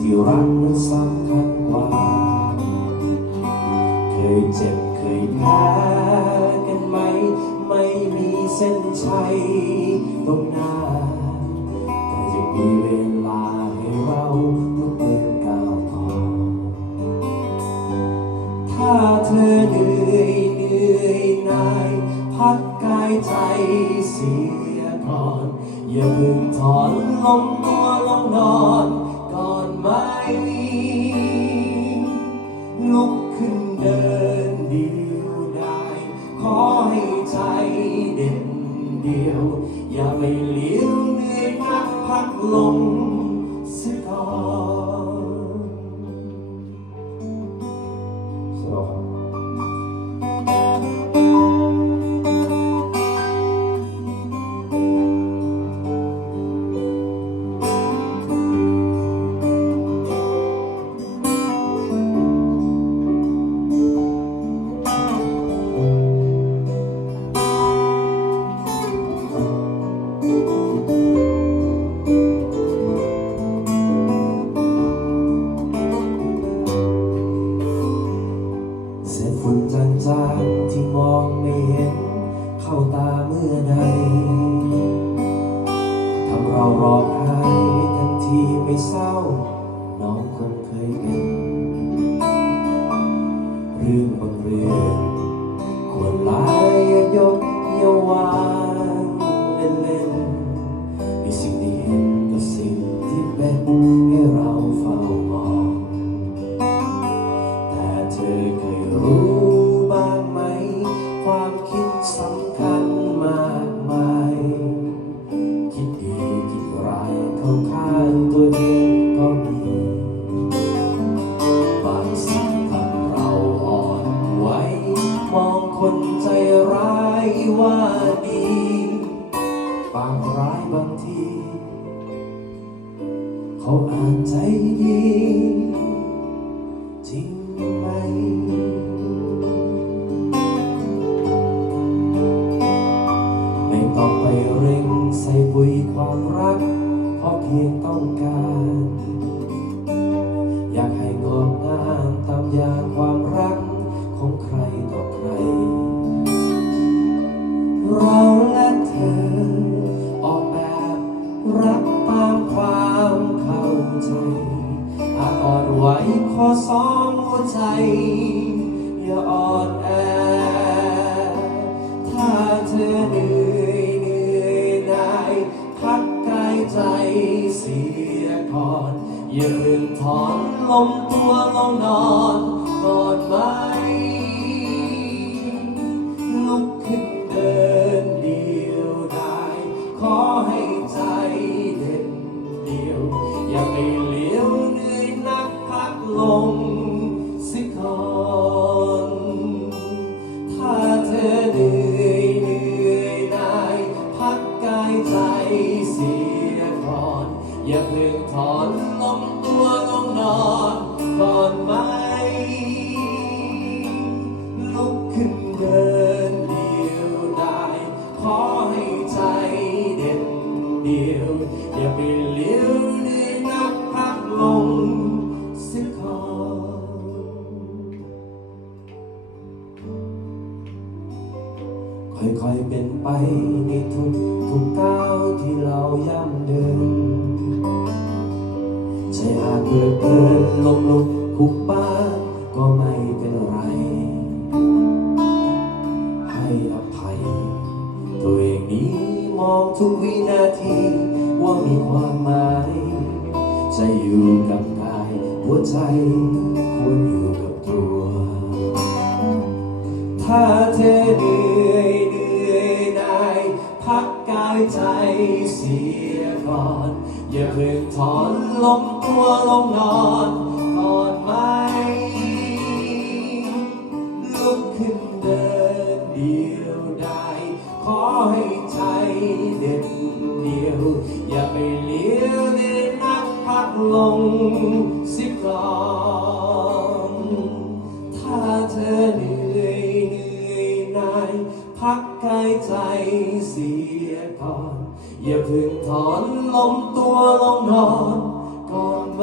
ที่รักนั้นสำคัญกว่า เคยเจ็บเคยแพ้กันไหม ไม่มีเส้นชัยตรงหน้า แต่ยังมีเวลาให้เราลุกเดินก้าวต่อถ้าเธอเหนื่อยเหนื่อยนาย พักกายใจเสียก่อน อย่าเพิ่งถอนลมตัว เดียว อย่าไปเลี้ยวในพักพักลง ต้องไปเร่งใส่ปุ๋ยความรักเพราะเพียงต้องการ อยากให้งอกงามตามอย่างความรักของใครต่อใคร เราและเธอ ออกแบบรักตามความเข้าใจอาจอ่อนไหวขอสองหัวใจ อย่าอ่อนแอ อย่าเพิ่งถอนลมตัวลงนอนกอนมา อ ค่อยๆเป็นไปในทุกทุกก้าวที่เราย่ำเดินใจอาจเกิดเกินลมลุกคุกบ้าก็ไม่เป็นไร ให้อภัย ตัวเองนี้มองทุกวินาทีว่ามีความหมายใจอยู่กับกายหัวใจควรอยู่กับตัว ถ้าเธอายใจเสียก่อน อย่าเพิ่งถอนลมตัวลงนอน เสียก่อน อย่าเพิ่งถอนลงตัวลงนอนก่อนไหม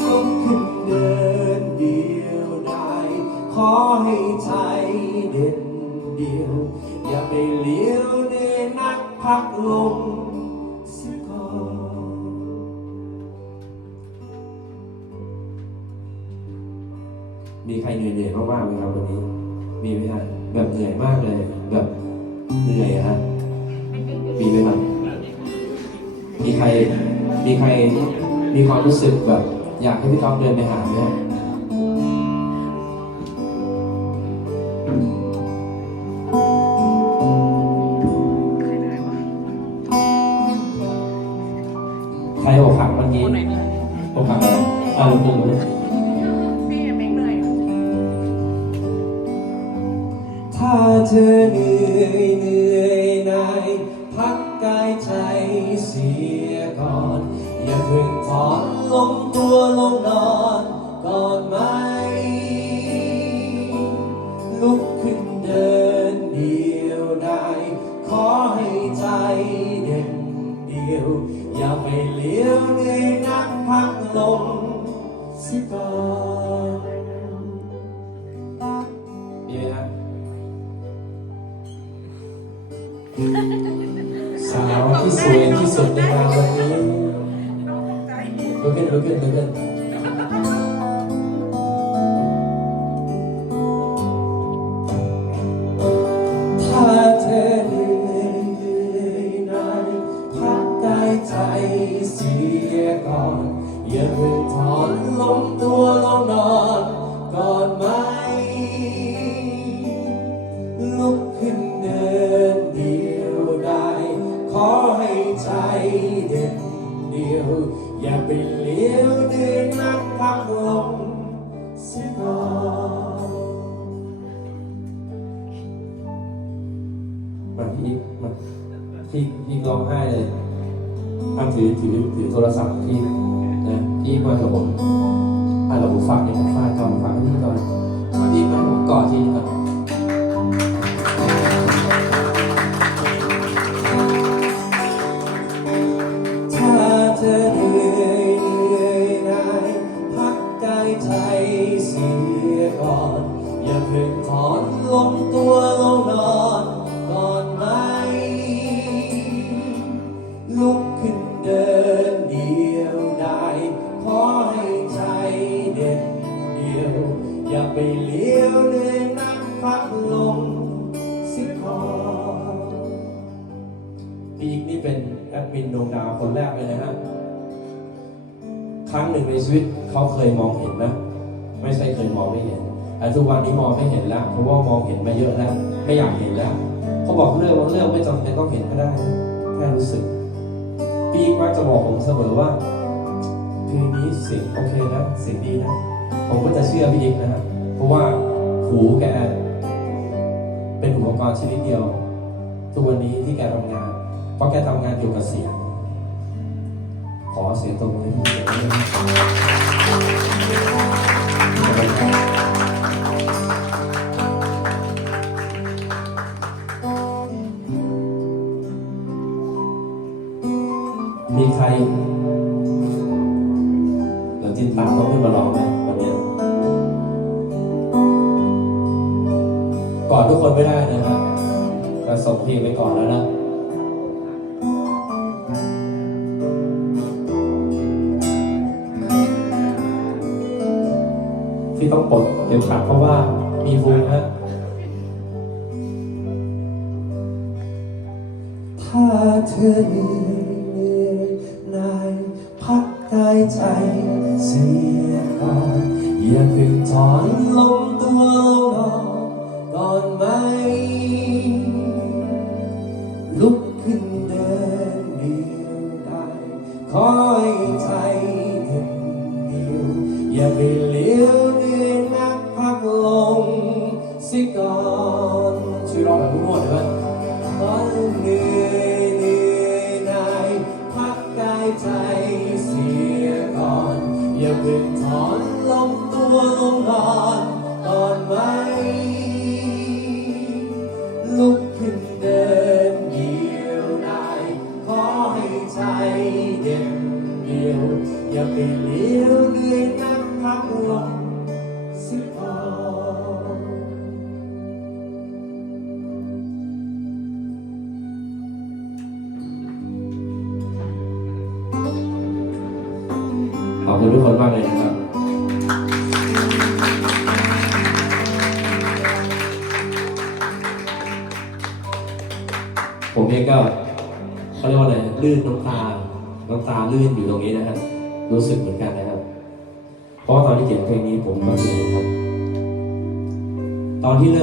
ลุกขึ้นเดินเดียวได้ ขอให้ใจเด่นเดียว อย่าไปเลี้ยวในนักพักลงสิก่อนมีใครเหนื่อยๆมากๆไหมครับวันนี้ มีไหมฮะ แบบเหนื่อยมากเลย แบบเหนื่อยฮะมีไหมครับมีใครมีใครมีความรู้สึกแบบ อยากให้พี่ก๊อฟเดินไปหาไหมฮะ เสียก่อน อย่าเพิ่งถอนลงตัวลงนอนก่อนไหม ลุกขึ้นเดินเดียวได้ ขอให้ใจเด่นเดียว อย่าไปเลี้ยวในนักพักลงสิก่อนมีไหมค ที่สุดในงานวันนี้ลุกขึ้นลุกขึ้นลุกขึ้นถ้าเธอเหนื่อยเหนื่อยนายพักกายใจเสียก่อน อย่าเพิ่งถอนลง ถือถือถือโทรศัพท์ที่นะที่มากับผมอะเราฟังเนี่ยผมฝากก่อนฝากให้พี่ตอนมาพี่มาผมกอดทีครับ อย่าไปเลี้ยวเลยนักพักลงสิก่อนปีกนี่เป็นแอดมินดวงดาวคนแรกเลยนะฮะ ครั้งหนึ่งในชีวิตเขาเคยมองเห็นนะ ไม่ใช่เคยมองไม่เห็นแต่ทุกวันนี้มองไม่เห็นแล้ว เพราะว่ามองเห็นมาเยอะแล้ว ไม่อยากเห็นแล้ว เขาบอกเรื่องบาเรื่องไม่จำเป็นต้องเห็นก็ได้ แค่รู้สึก ปีกมักจะบอกผมเสมอว่าเพลงนี้สียงโอเคนะสียงดีนะ ผมก็จะเชื่อพี่อีกนะครับเพราะว่าหูแกเป็นอุปกรณ์ชนิดเดียว ทุกวันนี้ที่แกทำงาน เพราะแกทำงานเกี่ยวกับเสียง ขอเสียงตรงนี้ กอดทุกคนไม่ได้นะครับแต่ส่งเพลงไปก่อนแล้วนะที่ต้องปลดเข็มขัดเพราะว่ามีภูมิฮะถ้าเธอเหนื่อยเหนื่อยหนายพักกายใจเสียก่อน อย่าเพิ่งถอนลง เลี้ยวเดือนนักพักลงสิก่อนช่วยร้องแบบมั่วๆหน่อยว่าตอนเหนื่อยเหนื่อยหน่ายพักกายใจเสียก่อน อย่าเพิ่งถอนลงตัวลงนอนก่อนไห ขอบคุณทุกคนมากเลยนะครับผมเองก็เขาเรียกว่าอะไรลื่นน้ำตาน้ำตาลื่นอยู่ตรงนี้นะครับ รู้สึกเหมือนกันนะครับ เพราะตอนที่เขียนเพลงนี้ผมก็เหนื่อยครับ ตอนที่เริ่ม